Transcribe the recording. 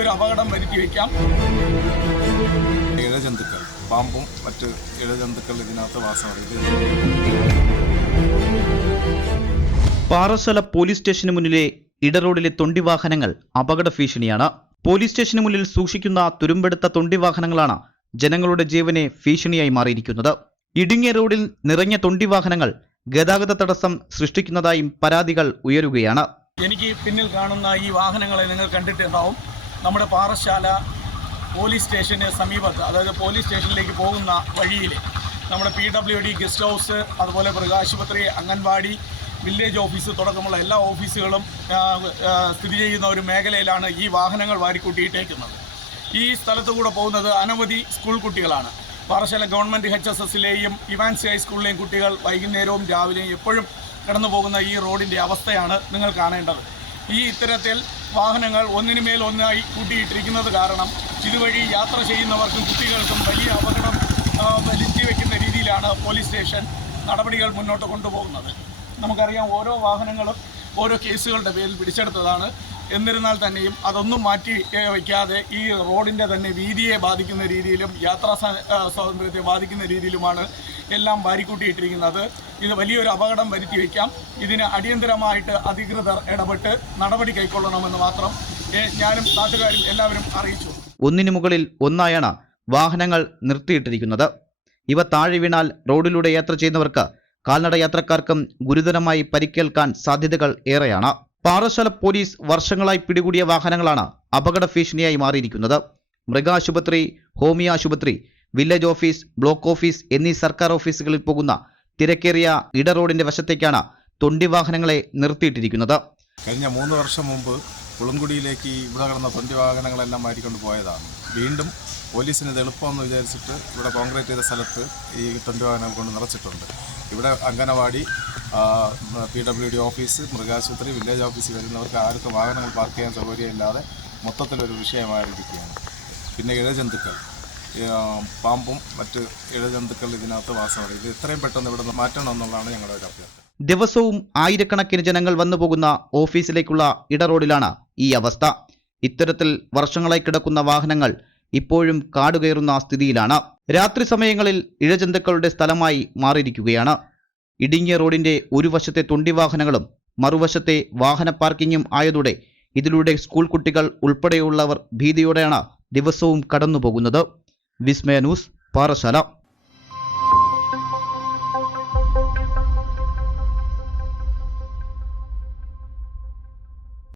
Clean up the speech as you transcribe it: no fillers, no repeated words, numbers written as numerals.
വലിയൊരു അപകടം വരുത്തി വയ്ക്കാം. ഇഴജന്തുക്കൾ, പാമ്പും മറ്റ് ഇഴജന്തുക്കൾ ഇതിനകത്ത് വാസമാണ്. പാറശാല പോലീസ് സ്റ്റേഷന് മുന്നിലെ ഇടറോഡിലെ തൊണ്ടിവാഹനങ്ങൾ അപകട ഭീഷണിയാണ്. പോലീസ് സ്റ്റേഷന് മുന്നിൽ സൂക്ഷിക്കുന്ന തുരുമ്പെടുത്ത തൊണ്ടിവാഹനങ്ങളാണ് ജനങ്ങളുടെ ജീവനെ ഭീഷണിയായി മാറിയിരിക്കുന്നത്. ഇടുങ്ങിയ റോഡിൽ നിറഞ്ഞ തൊണ്ടിവാഹനങ്ങൾ ഗതാഗത തടസ്സം സൃഷ്ടിക്കുന്നതായും പരാതികൾ ഉയരുകയാണ്. എനിക്ക് പിന്നിൽ കാണുന്ന ഈ വാഹനങ്ങളെ നിങ്ങൾ കണ്ടിട്ടുണ്ടാവും. നമ്മുടെ പാറശാല പോലീസ് സ്റ്റേഷന് സമീപത്ത്, അതായത് പോലീസ് സ്റ്റേഷനിലേക്ക് പോകുന്ന വഴിയിൽ നമ്മുടെ PWD ഗസ്റ്റ് ഹൗസ്, അതുപോലെ മൃഗാശുപത്രി, അംഗൻവാടി, വില്ലേജ് ഓഫീസ് തുടക്കമുള്ള എല്ലാ ഓഫീസുകളും സ്ഥിതി ചെയ്യുന്ന ഒരു മേഖലയിലാണ് ഈ വാഹനങ്ങൾ വാരിക്കൂട്ടിയിട്ടേക്കുന്നത്. ഈ സ്ഥലത്തു കൂടെ പോകുന്നത് അനവധി സ്കൂൾ കുട്ടികളാണ്. പാറശാല ഗവൺമെൻറ് HSSലെയും ഇവാൻസി ഹൈസ്കൂളിലെയും കുട്ടികൾ വൈകുന്നേരവും രാവിലെയും എപ്പോഴും കടന്നു പോകുന്ന ഈ റോഡിൻ്റെ അവസ്ഥയാണ് നിങ്ങൾ കാണേണ്ടത്. ഈ ഇത്തരത്തിൽ വാഹനങ്ങൾ ഒന്നിനുമേൽ ഒന്നായി കൂട്ടിയിട്ടിരിക്കുന്നത് കാരണം ഇതുവഴി യാത്ര ചെയ്യുന്നവർക്കും കുട്ടികൾക്കും വലിയ അപകടം വരുത്തി വയ്ക്കുന്ന രീതിയിലാണ് പോലീസ് സ്റ്റേഷൻ നടപടികൾ മുന്നോട്ട് കൊണ്ടുപോകുന്നത്. നമുക്കറിയാം, ഓരോ വാഹനങ്ങളും ഓരോ കേസുകളുടെ പേരിൽ പിടിച്ചെടുത്തതാണ്. എന്നിരുന്നാൽ തന്നെയും അതൊന്നും മാറ്റി വയ്ക്കാതെ ഈ റോഡിൻ്റെ തന്നെ വീതിയെ ബാധിക്കുന്ന രീതിയിലും യാത്രാ സ്വാതന്ത്ര്യത്തെ ബാധിക്കുന്ന രീതിയിലുമാണ് എല്ലാം വാരിക്കൂട്ടിയിട്ടിരിക്കുന്നത്. ഇത് വലിയൊരു അപകടം വരുത്തി വയ്ക്കാം. ഇതിന് അടിയന്തരമായിട്ട് അധികൃതർ ഇടപെട്ട് നടപടി കൈക്കൊള്ളണമെന്ന് മാത്രം ഞാനും നാട്ടുകാരും എല്ലാവരും അറിയിച്ചു. ഒന്നിനു മുകളിൽ ഒന്നായാണ് വാഹനങ്ങൾ നിർത്തിയിട്ടിരിക്കുന്നത്. ഇവ താഴെ വീണാൽ റോഡിലൂടെ യാത്ര ചെയ്യുന്നവർക്ക്, കാൽനട യാത്രക്കാർക്കും ഗുരുതരമായി പരിക്കേൽക്കാൻ സാധ്യതകൾ ഏറെയാണ്. പാറശാല പോലീസ് വർഷങ്ങളായി പിടികൂടിയ വാഹനങ്ങളാണ് അപകട ഭീഷണിയായി മാറിയിരിക്കുന്നത്. മൃഗാശുപത്രി, ഹോമിയോ ആശുപത്രി, വില്ലേജ് ഓഫീസ്, ബ്ലോക്ക് ഓഫീസ് എന്നീ സർക്കാർ ഓഫീസുകളിൽ പോകുന്ന തിരക്കേറിയ ഇടറോഡിന്റെ വശത്തേക്കാണ് തൊണ്ടി വാഹനങ്ങളെ നിർത്തിയിട്ടിരിക്കുന്നത്. കഴിഞ്ഞ 3 വർഷം മുമ്പ് പുളങ്കുടിയിലേക്ക് ഇവിടെ കിടന്ന തൊണ്ടി വാഹനങ്ങളെല്ലാം മാറ്റിക്കൊണ്ട് പോയതാണ്. വീണ്ടും പോലീസിന് ഇത് എളുപ്പമെന്ന് വിചാരിച്ചിട്ട് ഇവിടെ കോൺക്രീറ്റ് ചെയ്ത സ്ഥലത്ത് ഈ തൊണ്ടി വാഹനങ്ങൾ കൊണ്ട് നിറച്ചിട്ടുണ്ട്. ഇവിടെ അംഗനവാടി, PWD ഓഫീസ്, മൃഗാശുപത്രി, വില്ലേജ് ഓഫീസിൽ വരുന്നവർക്ക് ആർക്കും വാഹനങ്ങൾ പാർക്ക് ചെയ്യാൻ സൗകര്യമില്ലാതെ മൊത്തത്തിലൊരു വിഷയമായിരിക്കുകയാണ്. പിന്നെ ഇഴജന്തുക്കൾ, പാമ്പും മറ്റ് ഇഴജന്തുക്കൾ ഇതിനകത്ത് വാസമാണ്. ഇത് എത്രയും പെട്ടെന്ന് ഇവിടെ നിന്ന് മാറ്റണം എന്നുള്ളതാണ് ഞങ്ങളുടെ ഒരു അഭ്യർത്ഥന. ദിവസവും ആയിരക്കണക്കിന് ജനങ്ങൾ വന്നുപോകുന്ന ഓഫീസിലേക്കുള്ള ഇടറോഡിലാണ് ഈ അവസ്ഥ. ഇത്തരത്തിൽ വർഷങ്ങളായി കിടക്കുന്ന വാഹനങ്ങൾ ഇപ്പോഴും കാടുകയറുന്ന സ്ഥിതിയിലാണ്. രാത്രി സമയങ്ങളിൽ ഇഴജന്തുക്കളുടെ സ്ഥലമായി മാറിയിരിക്കുകയാണ്. ഇടുങ്ങിയ റോഡിന്റെ ഒരു വശത്തെ തൊണ്ടി വാഹനങ്ങളും മറുവശത്തെ വാഹന പാർക്കിങ്ങും ആയതോടെ ഇതിലൂടെ സ്കൂൾ കുട്ടികൾ ഉൾപ്പെടെയുള്ളവർ ഭീതിയോടെയാണ് ദിവസവും കടന്നുപോകുന്നത്. വിസ്മയ ന്യൂസ്, പാറശാല.